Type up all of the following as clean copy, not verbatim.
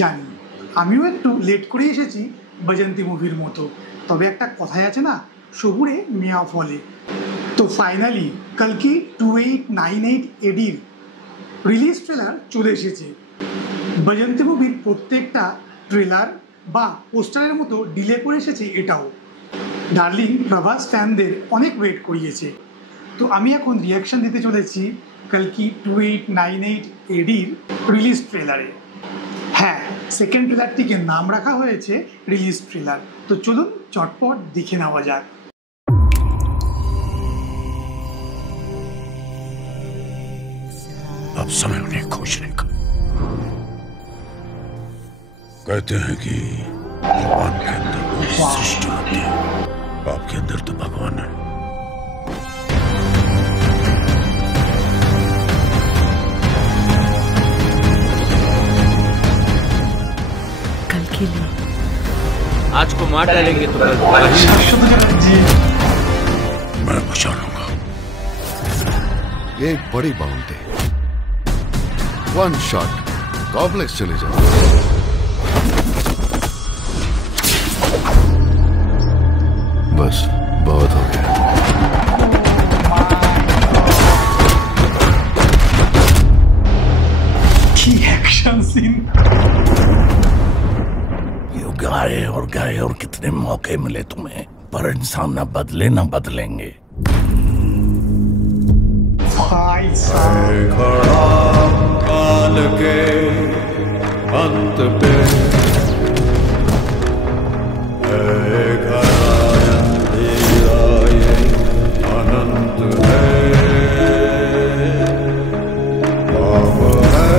জানি আমিও একটু লেট করে এসেছি বজন্তী মুভির মতো, তবে একটা কথাই আছে না, শহুরে মেয়া ফলে। তো ফাইনালি কালকি 2898 এডির রিলিজ ট্রেলার চলে এসেছে। বজন্তী মুভির প্রত্যেকটা ট্রেলার বা পোস্টারের মতো ডিলে করে এসেছে এটাও। ডার্লিং প্রভাস ফ্যানদের অনেক ওয়েট করিয়েছে। তো আমি এখন রিয়াকশন দিতে চলেছি কালকি 2898 এডির রিলিজ ট্রেলারে। হ্যাঁ, সেকেন্ড ট্রেলারটিকে নাম রাখা হয়েছে রিলিজ ট্রেলার। তো চলুন চটপট দেখে নেওয়া যাক। अब समय उन्हें खोजने का। कहते हैं कि भगवान के अंदर कोई सृष्टि होती है, आपके अंदर तो भगवान है। कल के लिए आज को मार डालेंगे तो कल मैं बचा लूंगा। ये एक बड़ी बाउंड्री, वन शॉट कॉम्प्लेक्स चले जाओ। बस बहुत हो गया। কি অ্যাকশন সিন! गए और कितने मौके मिले तुम्हें, पर इंसान ना बदले ना बदलेंगे। ভাই সাহেব, खड़ा काल के अंत पे है खड़ा अंधेरा ये अनंत है, पाप है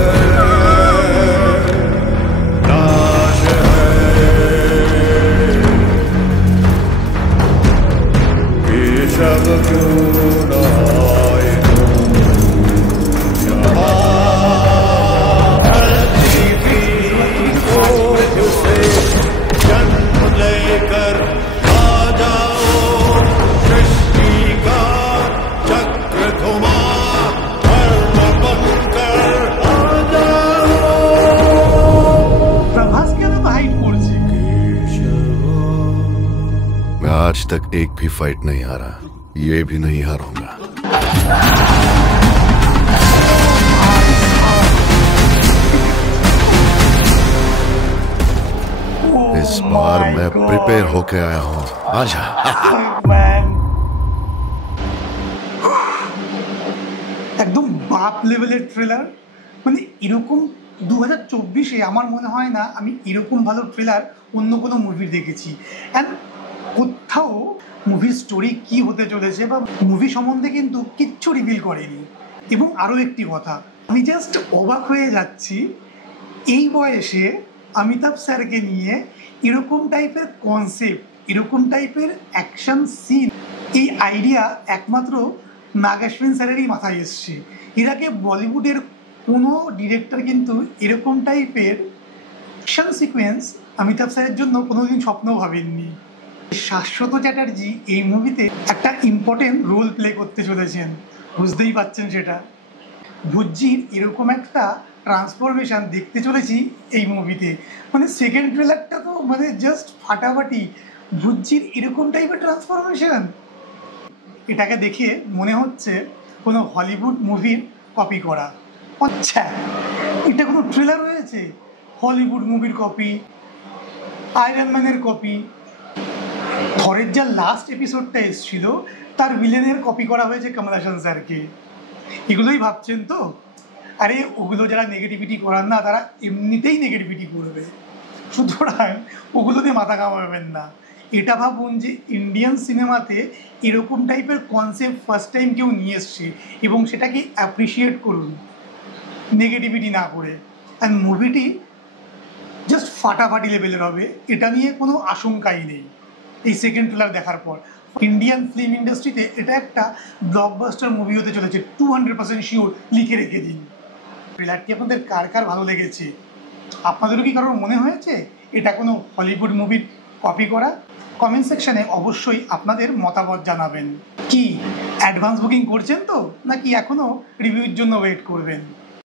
नाश है, केशव क्यों न आए लेकर आ जाओ, सृष्टि का चक्र घुमा धर्म बनकर आ जाओ। প্রভাস কেন হাইট করছে? मैं आज तक एक भी फाइट नहीं हारा, ये भी नहीं हारूंगा। इस बार मैं प्रिपेयर होके आया हूँ, आजा। একদম বাপ লেভেলের ট্রেলার। মানে এরকম 2024-এ আমার মনে হয় না আমি এরকম ভালো ট্রেলার অন্য কোনো মুভির দেখেছি। অ্যান্ড কোথাও মুভির স্টোরি কি হতে চলেছে বা মুভি সম্বন্ধে কিন্তু কিচ্ছু রিভিল করেনি। এবং আরও একটি কথা, আমি জাস্ট অবাক হয়ে যাচ্ছি এই বয়সে অমিতাভ স্যারকে নিয়ে এরকম টাইপের কনসেপ্ট, এরকম টাইপের অ্যাকশন সিন, এই আইডিয়া একমাত্র নাগাশ্বিন স্যারেরই মাথায় এসছে। এর আগে বলিউডের কোনো ডিরেক্টর কিন্তু এরকম টাইপের অ্যাকশন সিকোয়েন্স অমিতাভ স্যারের জন্য কোনোদিন স্বপ্নও ভাবেননি। শাশ্বত চ্যাটার্জি এই মুভিতে একটা ইম্পর্টেন্ট রোল প্লে করতে চলেছেন, বুঝতেই পাচ্ছেন সেটা। ভুজ্জির এরকম একটা ট্রান্সফরমেশন দেখতে চলেছি এই মুভিতে। মানে সেকেন্ড ট্রেলারটা তো মানে জাস্ট ফাটাফাটি। ভুজ্জির এরকম টাইপের ট্রান্সফরমেশন, এটাকে দেখে মনে হচ্ছে কোনো হলিউড মুভির কপি করা। আচ্ছা, এটা কোনো ট্রেলার হয়েছে? হলিউড মুভির কপি, আয়রন ম্যানের কপি, থরের যা লাস্ট এপিসোডটা এসেছিল তার ভিলেনের কপি করা হয়েছে কমল হাসান স্যারকে। এগুলোই ভাবছেন তো? আরে ওগুলো যারা নেগেটিভিটি করার না, তারা এমনিতেই নেগেটিভিটি করবে, সুতরাং ওগুলো দিয়ে মাথা কামাবেন না। এটা ভাবুন যে ইন্ডিয়ান সিনেমাতে এরকম টাইপের কনসেপ্ট ফার্স্ট টাইম কেউ নিয়ে এসছে এবং সেটাকে অ্যাপ্রিসিয়েট করুন নেগেটিভিটি না করে। অ্যান্ড মুভিটি জাস্ট ফাটাফাটি লেভেলের হবে, এটা নিয়ে কোনো আশঙ্কাই নেই। এই সেকেন্ড ট্রেলার দেখার পর ইন্ডিয়ান ফিল্ম ইন্ডাস্ট্রিতে এটা একটা ব্লকবাস্টার মুভি হতে চলেছে, 200% শিওর, লিখে রেখে দিন। ট্রেলারটি আপনাদের কার কার ভালো লেগেছে? আপনাদেরও কি কারোর মনে হয়েছে এটা কোনো হলিউড মুভির কপি করা? কমেন্ট সেকশানে অবশ্যই আপনাদের মতামত জানাবেন। কি অ্যাডভান্স বুকিং করছেন তো, নাকি এখনও রিভিউর জন্য ওয়েট করবেন?